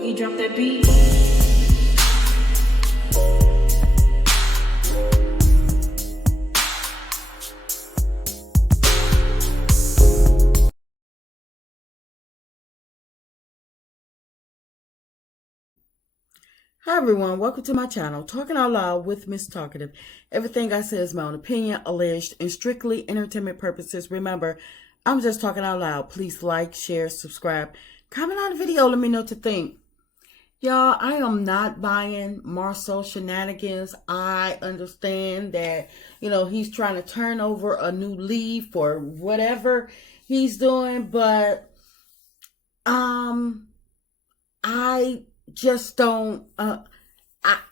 Boogie, drop that beat. Hi everyone, welcome to my channel, Talking Out Loud with Miss Talkative. Everything I say is my own opinion, alleged, and strictly entertainment purposes. Remember, I'm just talking out loud. Please like, share, subscribe, comment on the video, let me know what you think. Y'all, I am not buying Marsau shenanigans. I understand that, he's trying to turn over a new leaf or whatever he's doing, but I just don't, I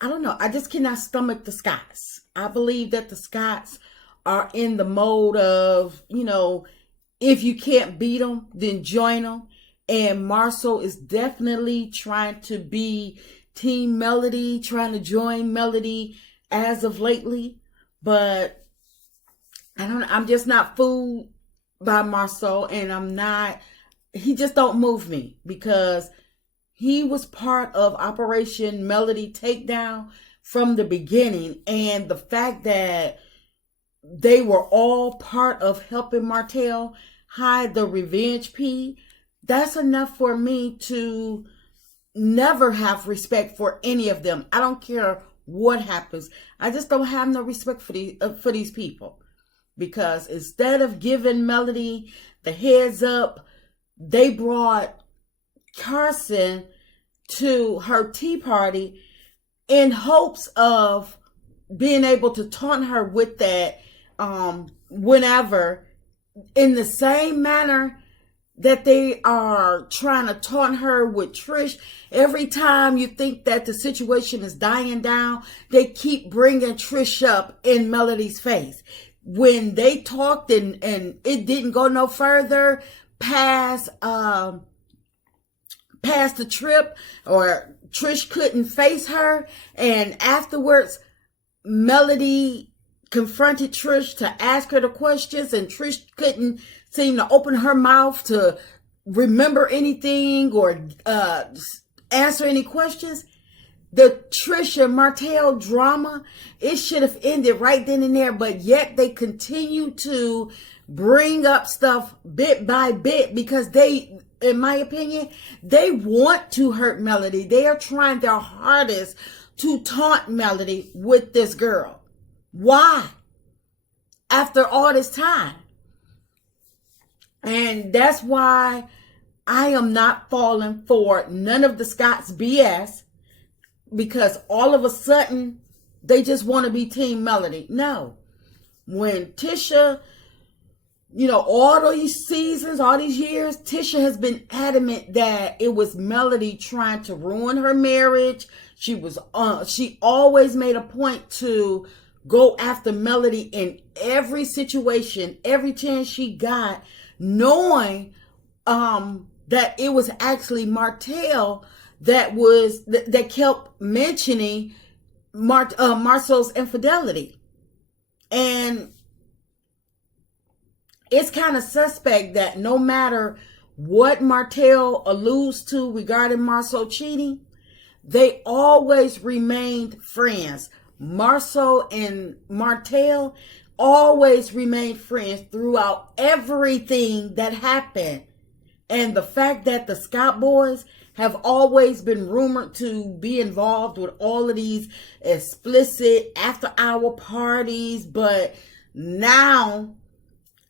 don't know. I just cannot stomach the Scots. I believe that the Scots are in the mode of, if you can't beat them, then join them. And Marsau is definitely trying to be Team Melody, trying to join Melody as of lately. But I'm just not fooled by Marsau, and he just don't move me because he was part of Operation Melody Takedown from the beginning. And the fact that they were all part of helping Martell hide the revenge P, that's enough for me to never have respect for any of them. I don't care what happens. I just don't have no respect for these people. Because instead of giving Melody the heads up, they brought Carson to her tea party in hopes of being able to taunt her with that whenever, in the same manner that they are trying to taunt her with Trish. Every time you think that the situation is dying down, they keep bringing Trish up in Melody's face. When they talked and it didn't go no further past the trip, or Trish couldn't face her, and afterwards Melody confronted Trish to ask her the questions, and Trish couldn't seem to open her mouth to remember anything or answer any questions. The Trish and Martell drama, it should have ended right then and there, but yet they continue to bring up stuff bit by bit because they, in my opinion, they want to hurt Melody. They are trying their hardest to taunt Melody with this girl. Why? After all this time. And that's why I am not falling for none of the Scots BS, because all of a sudden they just want to be Team Melody. No. When Tisha, all these seasons, all these years, Tisha has been adamant that it was Melody trying to ruin her marriage. She always made a point to go after Melody in every situation, every chance she got, knowing that it was actually Martell that kept mentioning Marsau's infidelity. And it's kind of suspect that no matter what Martell alludes to regarding Marsau cheating, they always remained friends. Marsau and Martell always remained friends throughout everything that happened. And the fact that the Scott boys have always been rumored to be involved with all of these explicit after-hour parties, but now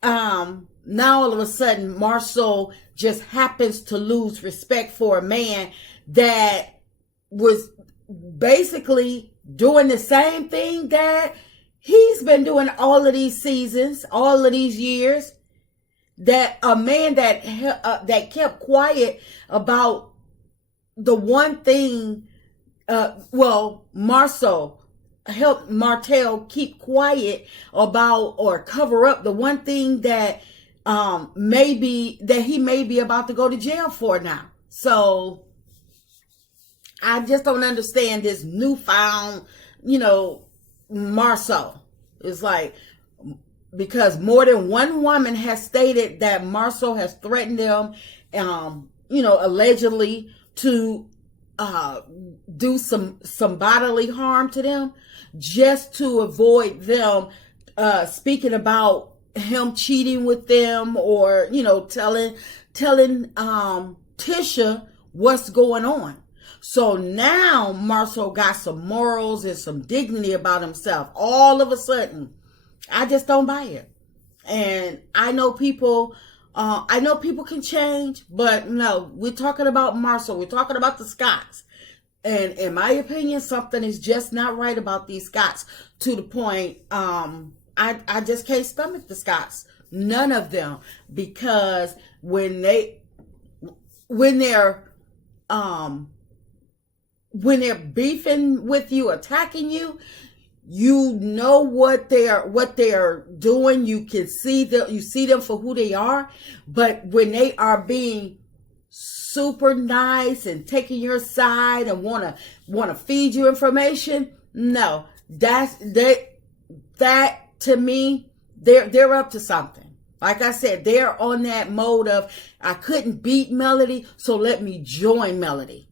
all of a sudden Marsau just happens to lose respect for a man that was basically doing the same thing that he's been doing all of these seasons, all of these years. That a man that kept quiet about the one thing, Marsau helped Martell keep quiet about or cover up the one thing that he may be about to go to jail for now. So I just don't understand this newfound, Marsau. It's like, because more than one woman has stated that Marsau has threatened them, allegedly to uh, do some bodily harm to them, just to avoid them speaking about him cheating with them, or telling Tisha what's going on. So now Marsau got some morals and some dignity about himself. All of a sudden, I just don't buy it. And I know people can change, but no, we're talking about Marsau. We're talking about the Scotts. And in my opinion, something is just not right about these Scotts, to the point, I just can't stomach the Scotts. None of them. Because when they're beefing with you, attacking you, you know what they're doing. You can see them for who they are. But when they are being super nice and taking your side and want to feed you information, no, that to me, they're up to something. Like I said, they're on that mode of, I couldn't beat Melody, so let me join Melody.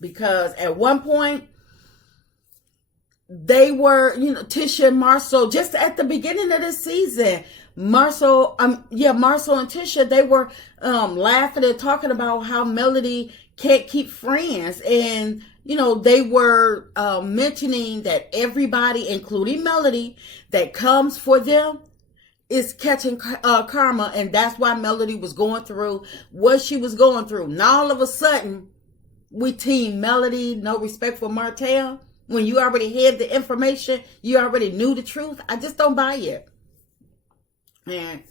Because at one point, they were, Tisha and Marsau, just at the beginning of this season, Marsau and Tisha, they were laughing and talking about how Melody can't keep friends. And, they were mentioning that everybody, including Melody, that comes for them is catching karma. And that's why Melody was going through what she was going through. Now all of a sudden, we team Melody, no respect for Martell. When you already had the information, you already knew the truth. I just don't buy it. And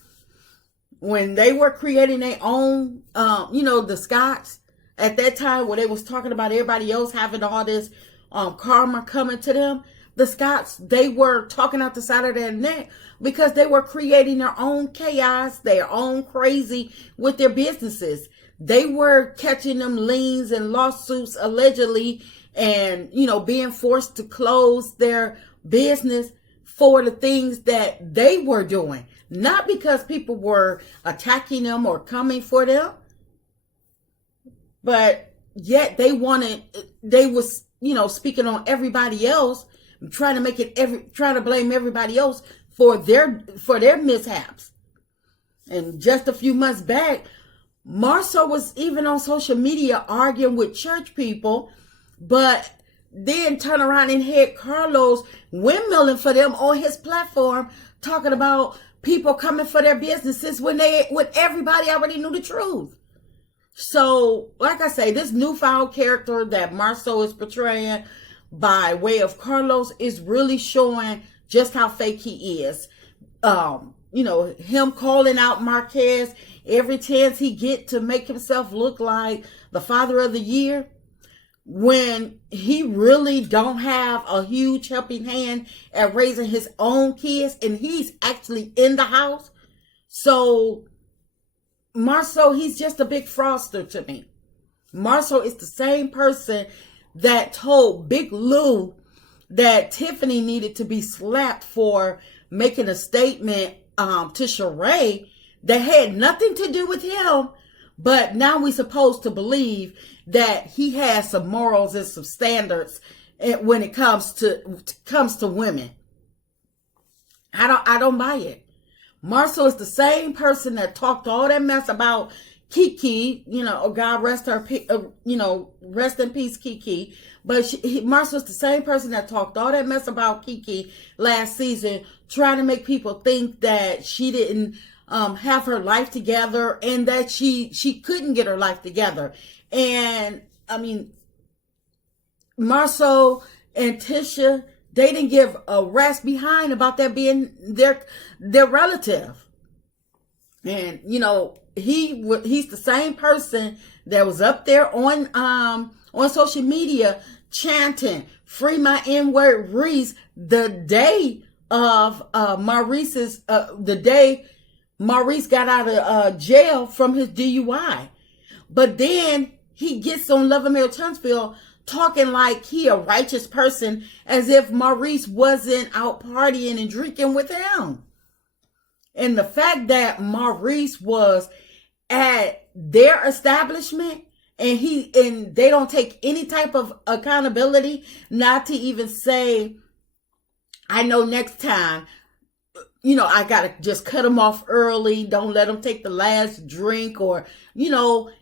when they were creating their own, the Scotts, at that time where they was talking about everybody else having all this karma coming to them, the Scotts, they were talking out the side of their neck because they were creating their own chaos, their own crazy with their businesses. They were catching them liens and lawsuits allegedly, and, being forced to close their business for the things that they were doing. Not because people were attacking them or coming for them, but yet they was, speaking on everybody else, trying to blame everybody else for their mishaps. And just a few months back, Marsau was even on social media arguing with church people, but then turn around and had Carlos windmilling for them on his platform, talking about people coming for their businesses when everybody already knew the truth. So, like I say, this newfound character that Marsau is portraying by way of Carlos is really showing just how fake he is. Him calling out Marquez every chance he get to make himself look like the father of the year, when he really don't have a huge helping hand at raising his own kids, and he's actually in the house. So Marsau, he's just a big fraudster to me. Marsau is the same person that told Big Lou that Tiffany needed to be slapped for making a statement to Sheree that had nothing to do with him. But now we're supposed to believe that he has some morals and some standards when it comes to women. I don't buy it. Marsau is the same person that talked all that mess about Kiki. God rest her. Rest in peace, Kiki. But Marsau is the same person that talked all that mess about Kiki last season, trying to make people think that she didn't have her life together, and that she couldn't get her life together. And I mean, Marsau and Tisha, they didn't give a rat's behind about that being their relative. And he's the same person that was up there on social media chanting "Free my N-word Reese" the day of Maurice's the day Maurice got out of jail from his DUI. But then he gets on Love Mary Tunstall talking like he a righteous person, as if Maurice wasn't out partying and drinking with him. And the fact that Maurice was at their establishment and they don't take any type of accountability, not to even say, I know next time, I gotta just cut him off early. Don't let him take the last drink, or,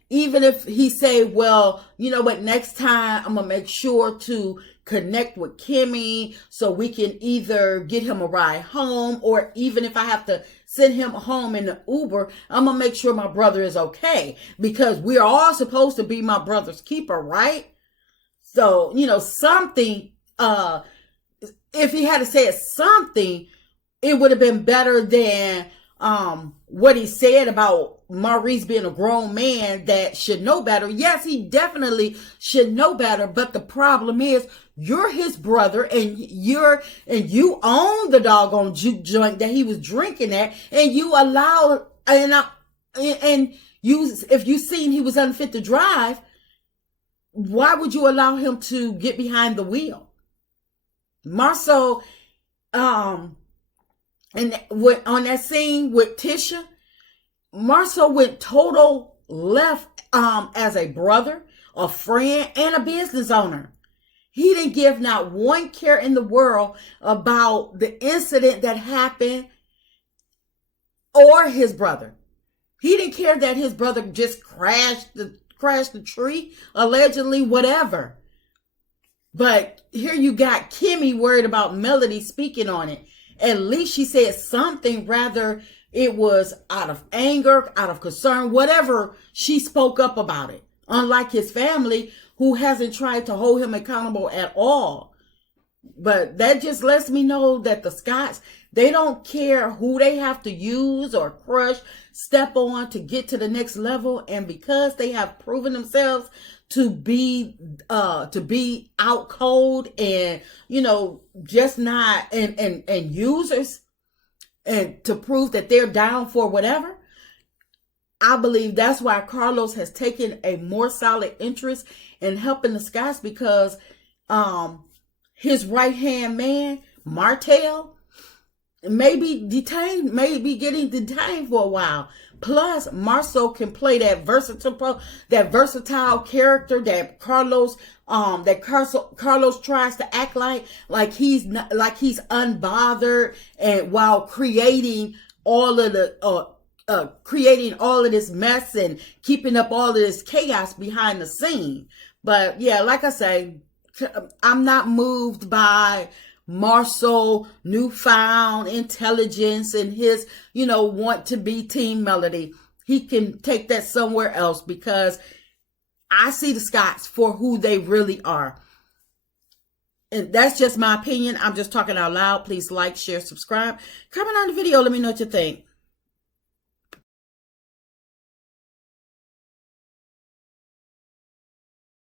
even if he say, well, you know what, next time I'm gonna make sure to connect with Kimmy so we can either get him a ride home, or even if I have to send him home in the Uber, I'm gonna make sure my brother is okay, because we are all supposed to be my brother's keeper, right? So, something, if he had to say something, it would have been better than what he said about Maurice being a grown man that should know better. Yes, he definitely should know better, but the problem is, you're his brother, and you own the doggone juke joint that he was drinking at, and you allow, and you, if you seen he was unfit to drive, why would you allow him to get behind the wheel? Marsau, and on that scene with Tisha, Marsau went total left as a brother, a friend, and a business owner. He didn't give not one care in the world about the incident that happened or his brother. He didn't care that his brother just crashed the tree, allegedly, whatever. But here you got Kimmy worried about Melody speaking on it. At least she said something, rather it was out of anger, out of concern, whatever, she spoke up about it. Unlike his family, who hasn't tried to hold him accountable at all. But that just lets me know that the Scotts, they don't care who they have to use or crush, step on to get to the next level. And because they have proven themselves to be out cold and, just not, and users, and to prove that they're down for whatever, I believe that's why Carlos has taken a more solid interest in helping the Scotts, because his right-hand man, Martell, may be getting detained for a while. Plus, Marsau can play that versatile character that Carlos tries to act like he's unbothered, and while creating all of this mess and keeping up all of this chaos behind the scene. But yeah, like I say, I'm not moved by Marsau newfound intelligence and his, want to be Team Melody. He can take that somewhere else, because I see the Scotts for who they really are. And that's just my opinion. I'm just talking out loud. Please like, share, subscribe, comment on the video. Let me know what you think.